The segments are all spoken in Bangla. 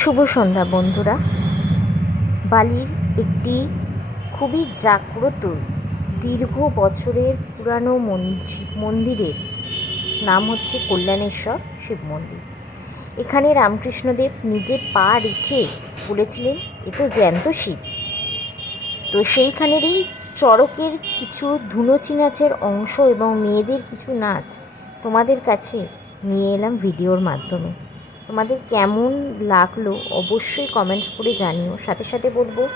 শুভ সন্ধ্যা, বন্ধুরা। বালির একটি খুবই জাগ্রত, দীর্ঘ বছরের পুরানো মন্দির মন্দিরের নাম হচ্ছে কল্যাণেশ্বর শিব মন্দির। এখানে রামকৃষ্ণদেব নিজে পা রেখে বলেছিলেন, এ তো জ্যান্ত শিব। তো সেইখানেরই চড়কের কিছু ধুনোচি নাচের অংশ এবং মেয়েদের কিছু নাচ তোমাদের কাছে নিয়ে এলাম ভিডিওর মাধ্যমে। তোমাদের কেমন লাগল অবশ্যই কমেন্টস করে জানিও। সাথে সাথে বলব,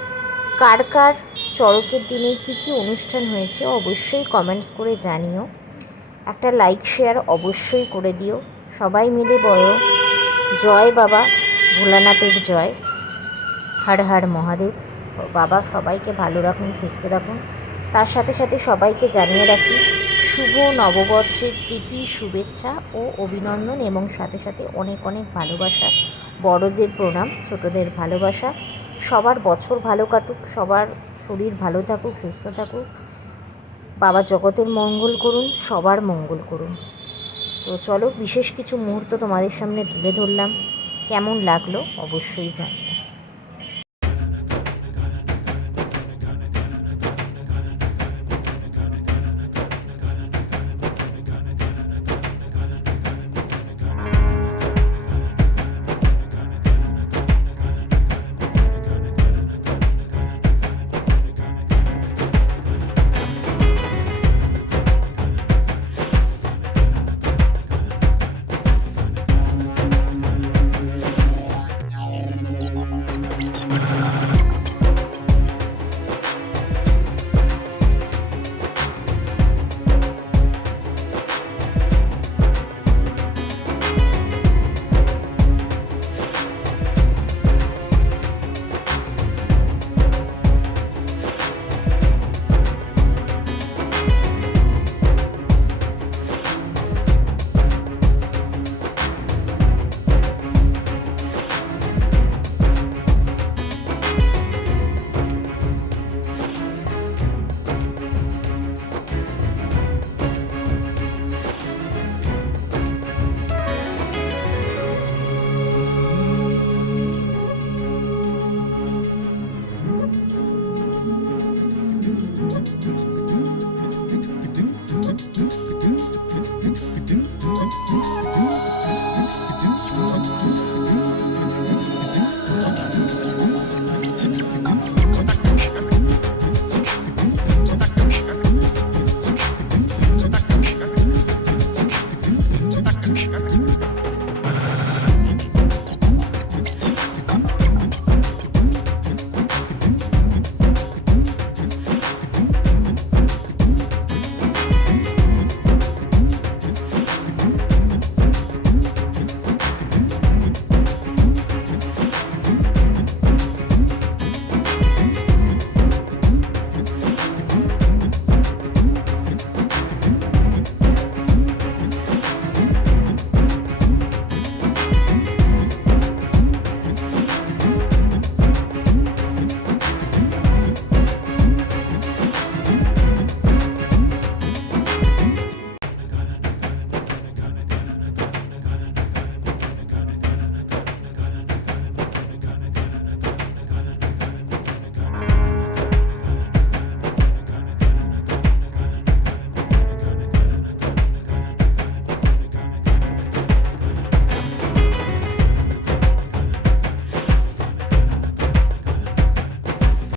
কার কার চড়কের দিনে কী কী অনুষ্ঠান হয়েছে অবশ্যই কমেন্টস করে জানিও। একটা লাইক শেয়ার অবশ্যই করে দিও। সবাই মিলে বলো, জয় বাবা, ভোলানাথের জয়। হর হর মহাদেব, বাবা সবাইকে ভালো রাখুন, সুস্থ রাখুন। তার সাথে সাথে সবাইকে জানিয়ে রাখি শুভ নববর্ষের প্রীতি, শুভেচ্ছা ও অভিনন্দন এবং সাথে সাথে অনেক অনেক ভালোবাসা। বড়দের প্রণাম, ছোটদের ভালোবাসা। সবার বছর ভালো কাটুক, সবার শরীর ভালো থাকুক, সুস্থ থাকুক। বাবা জগতের মঙ্গল করুন, সবার মঙ্গল করুন। তো চলো, বিশেষ কিছু মুহূর্ত তোমাদের সামনে তুলে ধরলাম। কেমন লাগল অবশ্যই জানিও।